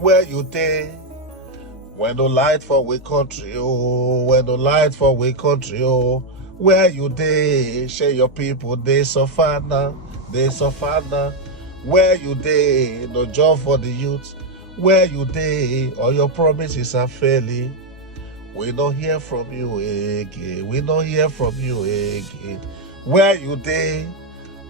where you dey? When no light for we country, oh, when no light for we country, oh, where you dey? Share your people, they suffer now, they suffer now. Where you dey? No job for the youth. Where you dey? All your promises are failing. We don't hear from you again. We don't hear from you again. Where you dey?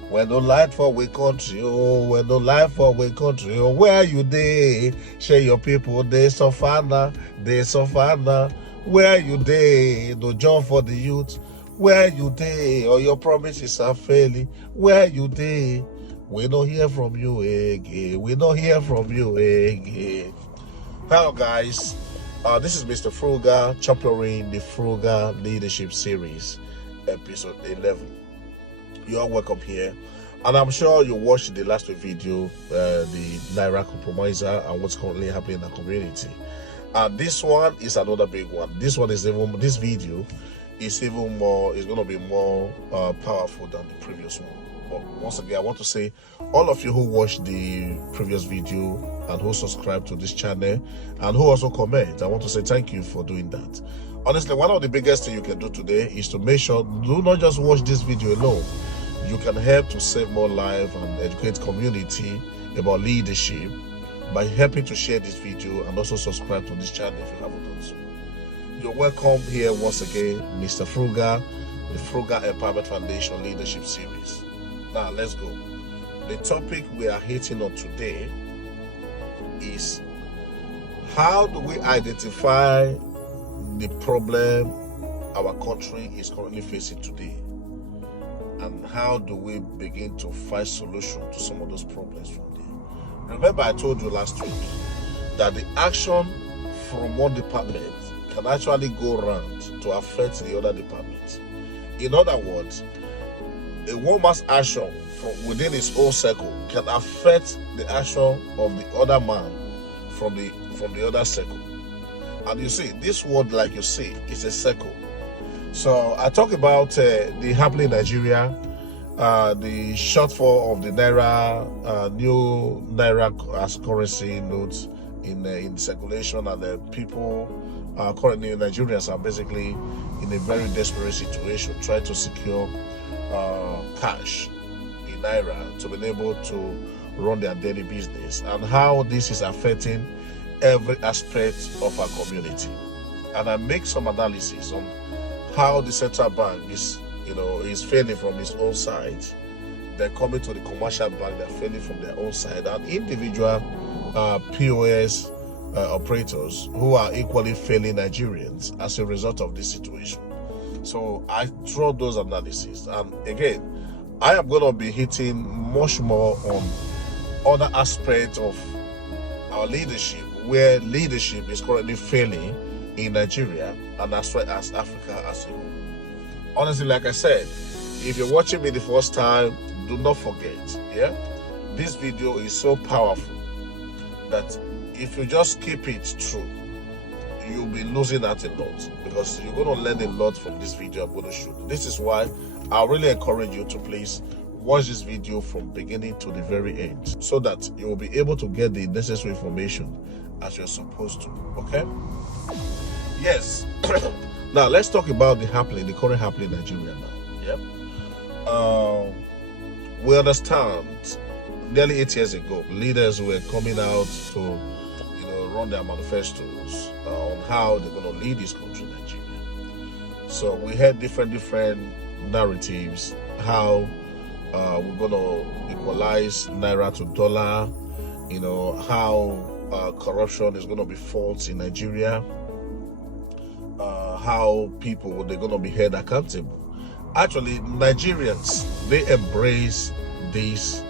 When no light for we country, oh, when no light for we country, oh, where you dey? Share your people, they suffer now, they suffer now. Where you dey? No job for the youth. Where you dey? All your promises are failing. Where you dey? We don't hear from you again. We don't hear from you again. Hello, guys. This is Mr. Frugal, championing the Frugal Leadership Series, episode 11. You're welcome here, and I'm sure you watched the last week video, the Naira compromiser and what's currently happening in the community. This one is another big one. This video is even more, is going to be more powerful than the previous one. But once again, I want to say, all of you who watched the previous video and who subscribe to this channel and who also comment, I want to say thank you for doing that. Honestly, one of the biggest things you can do today is to make sure, do not just watch this video alone. You can help to save more lives and educate community about leadership by helping to share this video and also subscribe to this channel if you haven't done so. You're welcome here once again, Mr. Frugal, the Frugal Empowerment Foundation Leadership Series. Now, let's go. The topic we are hitting on today is how do we identify the problem our country is currently facing today, and how do we begin to find solution to some of those problems from there. Remember, I told you last week that the action from one department can actually go around to affect the other departments. In other words, a woman's action from within his own circle can affect the action of the other man from the other circle. And you see, this word, like you see, is a circle. So I talk about the happening in Nigeria, the shortfall of the Naira, new Naira as currency notes in circulation, and the people currently Nigerians are basically in a very desperate situation, trying to secure cash in Naira to be able to run their daily business, and how this is affecting every aspect of our community. And I make some analysis on how the central bank is failing from its own side. They're coming to the commercial bank, they're failing from their own side, and individual POS operators who are equally failing Nigerians as a result of this situation. So I draw those analyses, and again, I am going to be hitting much more on other aspects of our leadership, where leadership is currently failing in Nigeria and as well as Africa as a whole. Honestly, like I said, if you're watching me the first time, do not forget, this video is so powerful that if you just keep it true, you'll be losing out a lot, because you're going to learn a lot from this video I'm going to shoot. This is why I really encourage you to please watch this video from beginning to the very end, so that you will be able to get the necessary information as you're supposed to. Okay? Yes. Now let's talk about the current happening in Nigeria now. We understand nearly 8 years ago, leaders were coming out to run their manifestos on how they're going to lead this country, Nigeria. So we had different narratives, how we're going to equalize Naira to dollar, how corruption is going to be fought in Nigeria, how people, they're going to be held accountable. Actually, Nigerians, they embrace these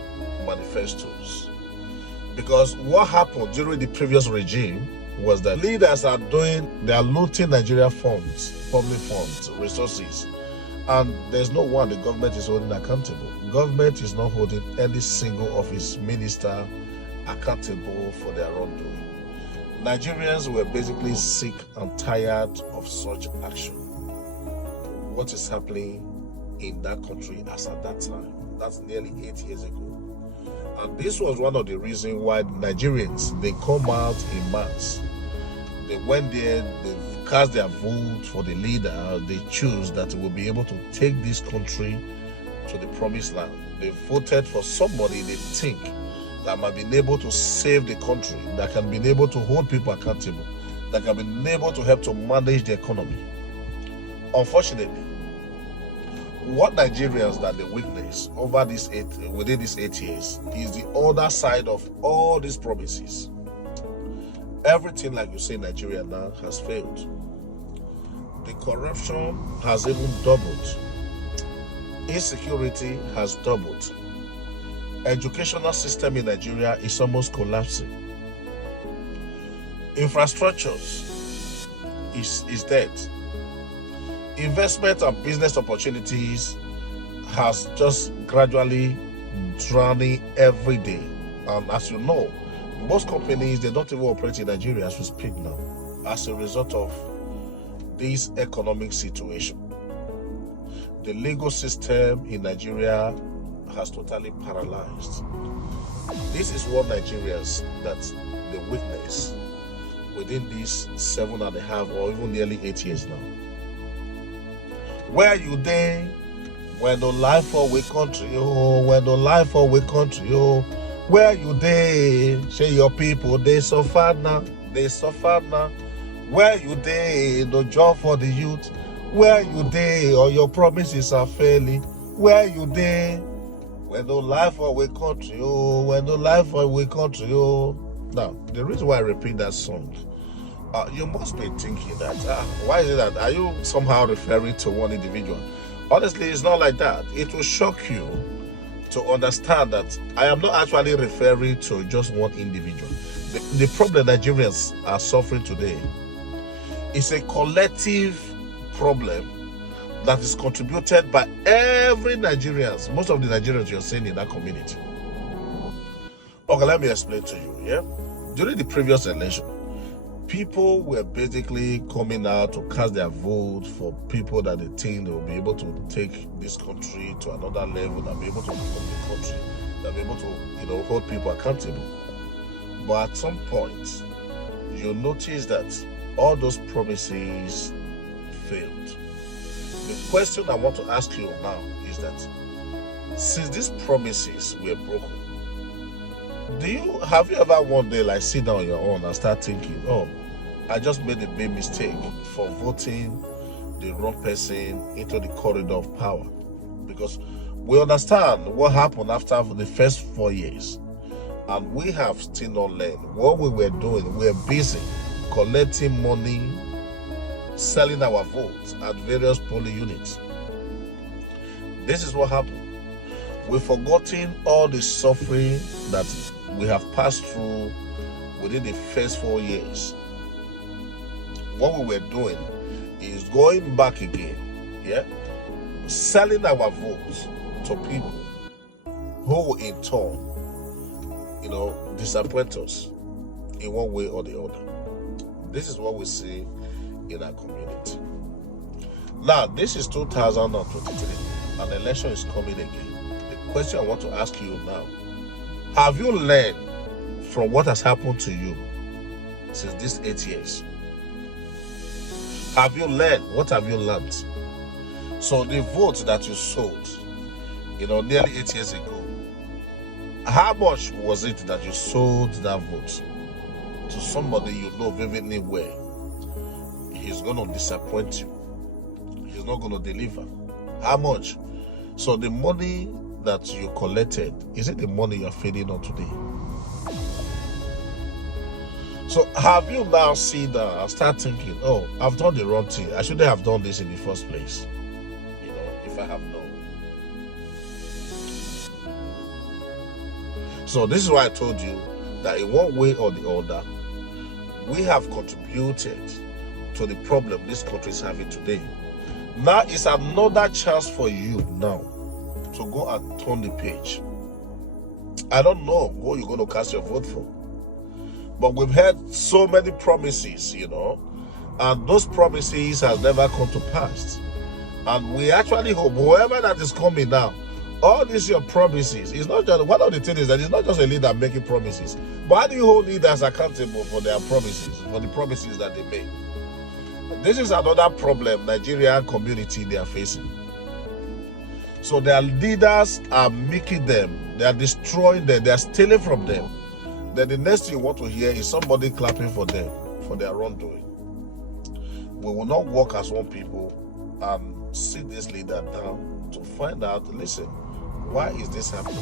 manifestos, because what happened during the previous regime was that leaders are looting Nigeria funds, public funds, resources, and there's no one the government is holding accountable. Government is not holding any single of its minister accountable for their wrongdoing. Nigerians were basically sick and tired of such action. What is happening in that country as at that time? That's nearly 8 years ago. And this was one of the reasons why Nigerians, they come out in mass. They went there, they cast their vote for the leader they choose that will be able to take this country to the promised land. They voted for somebody they think that might be able to save the country, that can be able to hold people accountable, that can be able to help to manage the economy. Unfortunately, what Nigerians that they witness over within these 8 years is the other side of all these promises. Everything, like you say, Nigeria now has failed. The corruption has even doubled. Insecurity has doubled. Educational system in Nigeria is almost collapsing. Infrastructures is dead. Investment and business opportunities has just gradually drowning every day. And as you know, most companies, they don't even operate in Nigeria as we speak now, as a result of this economic situation. The legal system in Nigeria has totally paralyzed. This is what Nigerians that they witness within these 7.5 or even nearly 8 years now. Where you there when the life for we country, oh, when the life for we country, oh, where you there? Say your people, they suffer now, they suffer now. Where you there? No job for the youth. Where you there? Or your promises are failing. Where you there? When the life for we country, oh, when the life for we country, oh. Now, the reason why I repeat that song, you must be thinking that, why is it that? Are you somehow referring to one individual? Honestly, it's not like that. It will shock you to understand that I am not actually referring to just one individual. The problem Nigerians are suffering today is a collective problem that is contributed by every Nigerians, most of the Nigerians you're seeing in that community. Okay, let me explain to you, yeah? During the previous election, people were basically coming out to cast their vote for people that they think they will be able to take this country to another level, that will be able to become the country, that will be able to, hold people accountable. But at some point, you notice that all those promises failed. The question I want to ask you now is that since these promises were broken, have you ever one day sit down on your own and start thinking, oh, I just made a big mistake for voting the wrong person into the corridor of power? Because we understand what happened after the first 4 years, and we have still not learned what we were doing. We were busy collecting money, selling our votes at various polling units. This is what happened. We've forgotten all the suffering that we have passed through within the first 4 years. What we were doing is going back again, selling our votes to people who in turn, disappoint us in one way or the other. This is what we see in our community. Now, this is 2023, an election is coming again. The question I want to ask you now, have you learned from what has happened to you since these 8 years? Have you learned? What have you learned? So the vote that you sold, nearly 8 years ago, how much was it that you sold that vote to somebody you know vividly well? He's going to disappoint you. He's not going to deliver. How much? So the money that you collected, is it the money you're feeding on today? So have you now seen that and start thinking, oh, I've done the wrong thing. I shouldn't have done this in the first place. If I have known. So this is why I told you that in one way or the other, we have contributed to the problem this country is having today. Now it's another chance for you now to go and turn the page. I don't know who you're going to cast your vote for. But we've heard so many promises, and those promises has never come to pass. And we actually hope whoever that is coming now All these your promises, it's not just, one of the things is that it's not just a leader making promises, but how do you hold leaders accountable for their promises, for the promises that they make? This is another problem Nigerian community they are facing. So their leaders are making them, they are destroying them, they are stealing from them. Then the next thing you want to hear is somebody clapping for them, for their wrongdoing. We will not work as one people and sit this leader down to find out, listen, why is this happening?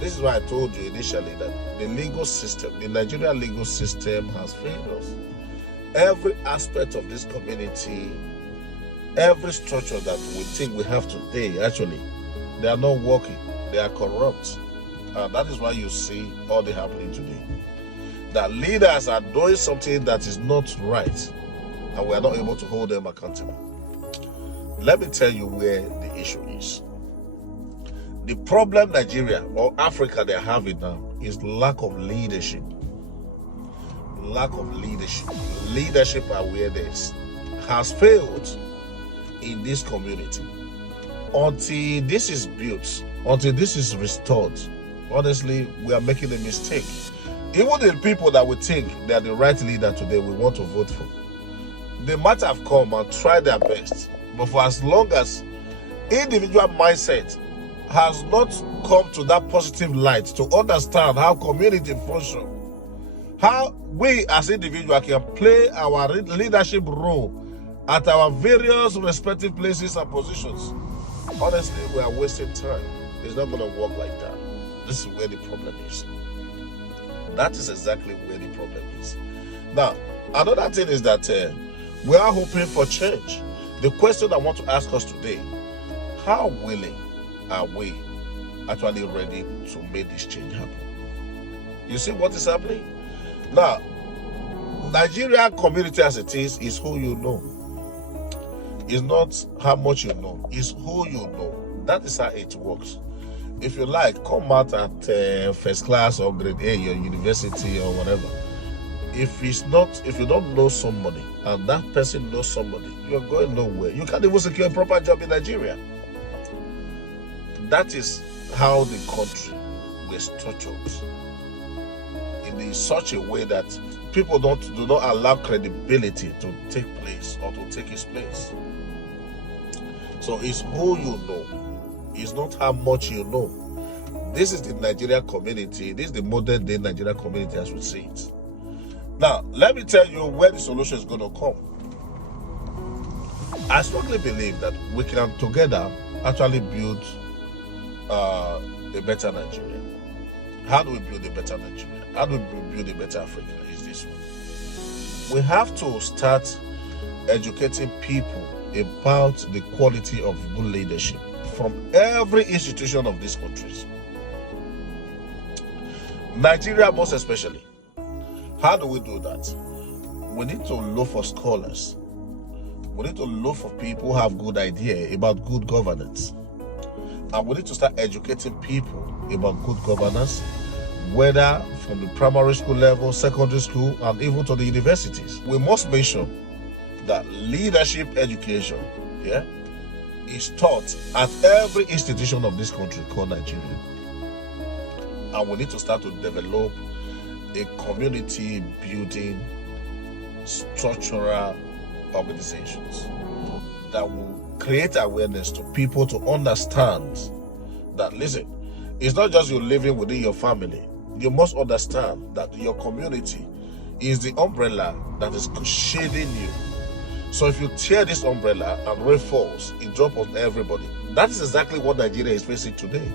This is why I told you initially that the legal system, the Nigerian legal system has failed us. Every aspect of this community, every structure that we think we have today, actually, they are not working. They are corrupt. That is why you see all the happening today. That leaders are doing something that is not right, and we are not able to hold them accountable. Let me tell you where the issue is. The problem Nigeria or Africa they are having now is lack of leadership. Lack of leadership. Leadership awareness has failed in this community. Until this is built, until this is restored, honestly, we are making a mistake. Even the people that we think they are the right leader today, we want to vote for, they might have come and tried their best, but for as long as individual mindset has not come to that positive light to understand how community function, how we as individuals can play our leadership role at our various respective places and positions, honestly, we are wasting time. It's not going to work like that. This is where the problem is. That is exactly where the problem is. Now, another thing is that we are hoping for change. The question I want to ask us today, how willing are we actually ready to make this change happen? You see what is happening? Now, Nigerian community as it is who you know. It's not how much you know, it's who you know. That is how it works. If you like, come out at first class or grade A, your university or whatever. If you don't know somebody and that person knows somebody, you're going nowhere. You can't even secure a proper job in Nigeria. That is how the country was structured in such a way that people do not allow credibility to take place or to take its place. So it's who you know. It's not how much you know. This is the Nigerian community. This is the modern day Nigerian community as we see it. Now, let me tell you where the solution is going to come. I strongly believe that we can together actually build a better Nigeria. How do we build a better Nigeria? How do we build a better Africa? Is this one. We have to start educating people about the quality of good leadership from every institution of these countries. Nigeria most especially. How do we do that? We need to look for scholars. We need to look for people who have good idea about good governance. And we need to start educating people about good governance, whether from the primary school level, secondary school, and even to the universities. We must make sure that leadership education, is taught at every institution of this country called Nigeria. And we need to start to develop a community building structural organizations that will create awareness to people to understand that, listen, it's not just you living within your family. You must understand that your community is the umbrella that is shading you. So if you tear this umbrella and rain falls, it drops on everybody. That is exactly what Nigeria is facing today.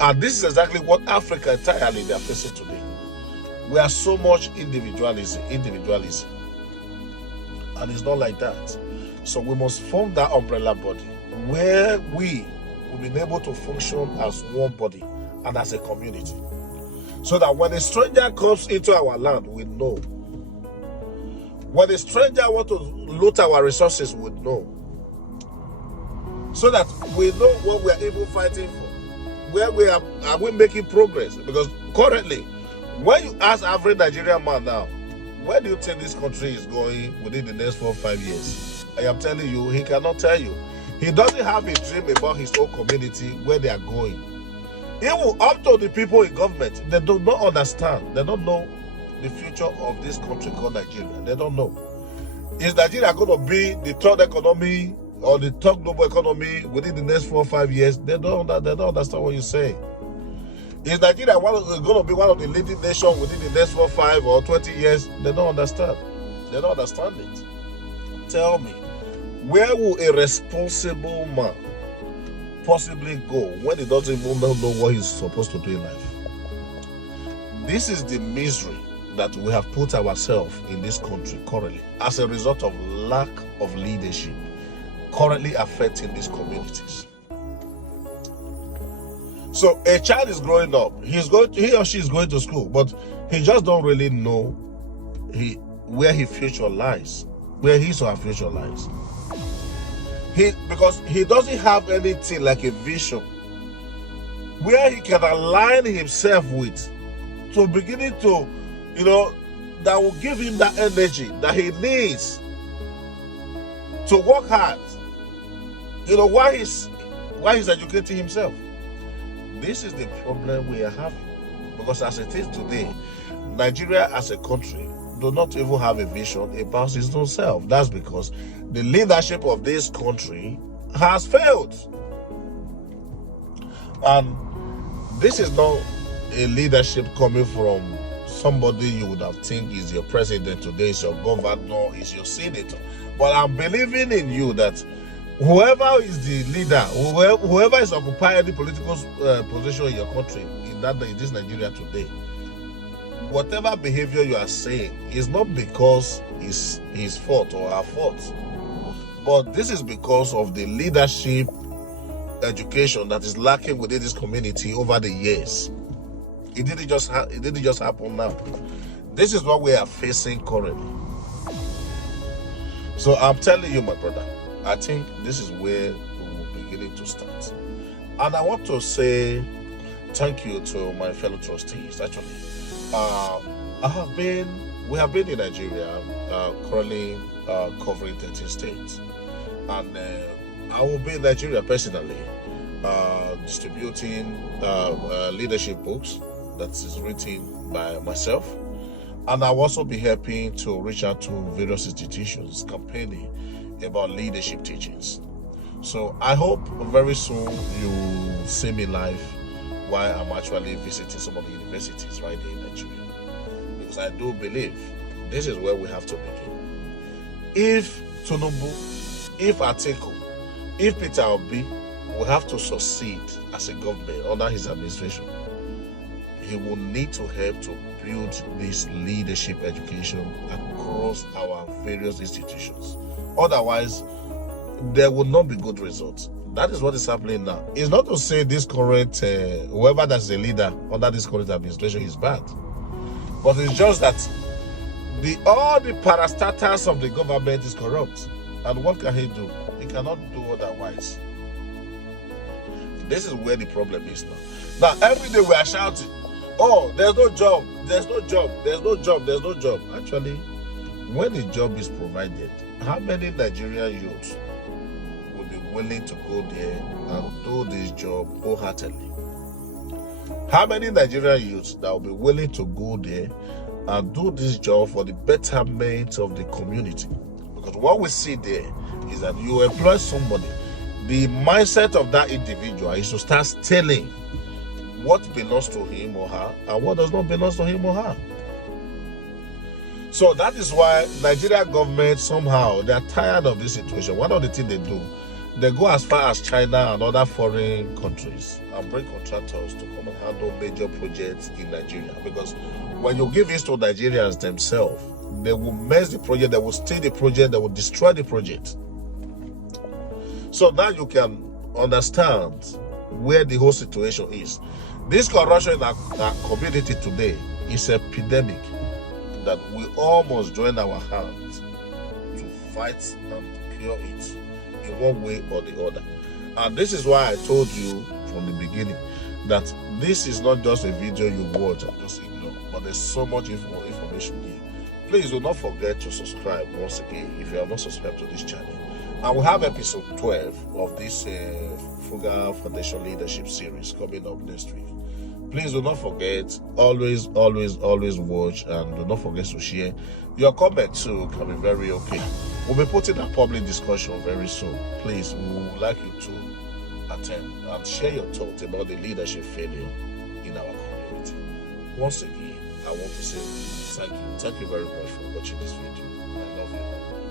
And this is exactly what Africa entirely they are facing today. We are so much individualism. And it's not like that. So we must form that umbrella body where we will be able to function as one body and as a community. So that when a stranger comes into our land, we know. When a stranger wants to loot our resources, we know. So that we know what we are even fighting for. Where are we making progress? Because currently, when you ask average Nigerian man now, where do you think this country is going within the next 4 or 5 years? I am telling you, he cannot tell you. He doesn't have a dream about his own community, where they are going. Even up to the people in government, they do not understand. They don't know the future of this country called Nigeria. They don't know. Is Nigeria going to be the third economy or the third global economy within the next 4 or 5 years? They don't understand what you say. Is Nigeria going to be one of the leading nations within the next 4, 5 or 20 years? They don't understand. They don't understand it. Tell me, where will a responsible man possibly go when he doesn't even know what he's supposed to do in life? This is the misery that we have put ourselves in this country currently as a result of lack of leadership currently affecting these communities. So a child is growing up, he or she is going to school, but he just don't really know where his future lies, where his or her future lies. Because he doesn't have anything like a vision where he can align himself with, to beginning to, that will give him that energy that he needs to work hard. Why he's educating himself. This is the problem we are having, because as it is today, Nigeria as a country do not even have a vision about its own self. That's because the leadership of this country has failed. And this is not a leadership coming from somebody you would have think is your president today, is your governor, is your senator. But I'm believing in you that whoever is the leader, whoever is occupying any political position in your country, in this Nigeria today, whatever behavior you are saying is not because it's his fault or her fault, but this is because of the leadership education that is lacking within this community over the years. It didn't just happen now. This is what we are facing currently. So I'm telling you, my brother, I think this is where we're beginning to start. And I want to say thank you to my fellow trustees. Actually, we have been in Nigeria, currently covering 13 states. And I will be in Nigeria personally, distributing leadership books that is written by myself. And I'll also be helping to reach out to various institutions campaigning about leadership teachings. So I hope very soon you see me live while I'm actually visiting some of the universities right there in Nigeria. Because I do believe this is where we have to begin. If Tinubu, if Atiku, if Peter Obi will have to succeed as a government under his administration, he will need to help to build this leadership education across our various institutions. Otherwise, there will not be good results. That is what is happening now. It's not to say this current, whoever that's the leader under this current administration is bad. But it's just that all the parastatals of the government is corrupt. And what can he do? He cannot do otherwise. This is where the problem is now. Now, every day we are shouting, oh, there's no job, there's no job, there's no job, there's no job. Actually, when a job is provided, how many Nigerian youths will be willing to go there and do this job wholeheartedly? How many Nigerian youths that will be willing to go there and do this job for the betterment of the community? Because what we see there is that you employ somebody, the mindset of that individual is to start stealing what belongs to him or her and what does not belong to him or her. So that is why Nigerian government somehow, they are tired of this situation. One of the things they do, they go as far as China and other foreign countries and bring contractors to come and handle major projects in Nigeria. Because when you give this to Nigerians themselves, they will mess the project, they will steal the project, they will destroy the project. So now you can understand where the whole situation is. This corruption in our community today is an epidemic that we all must join our hands to fight and cure it in one way or the other. And this is why I told you from the beginning that this is not just a video you watch and just ignore, but there's so much information here. Please do not forget to subscribe once again if you are not subscribed to this channel. And we have episode 12 of this Frugal Foundation Leadership series coming up next week. Please do not forget, always watch, and do not forget to share. Your comment too can be very okay. We'll be putting a public discussion very soon. Please, we would like you to attend and share your thoughts about the leadership failure in our community. Once again, I want to say thank you. Thank you very much for watching this video. I love you.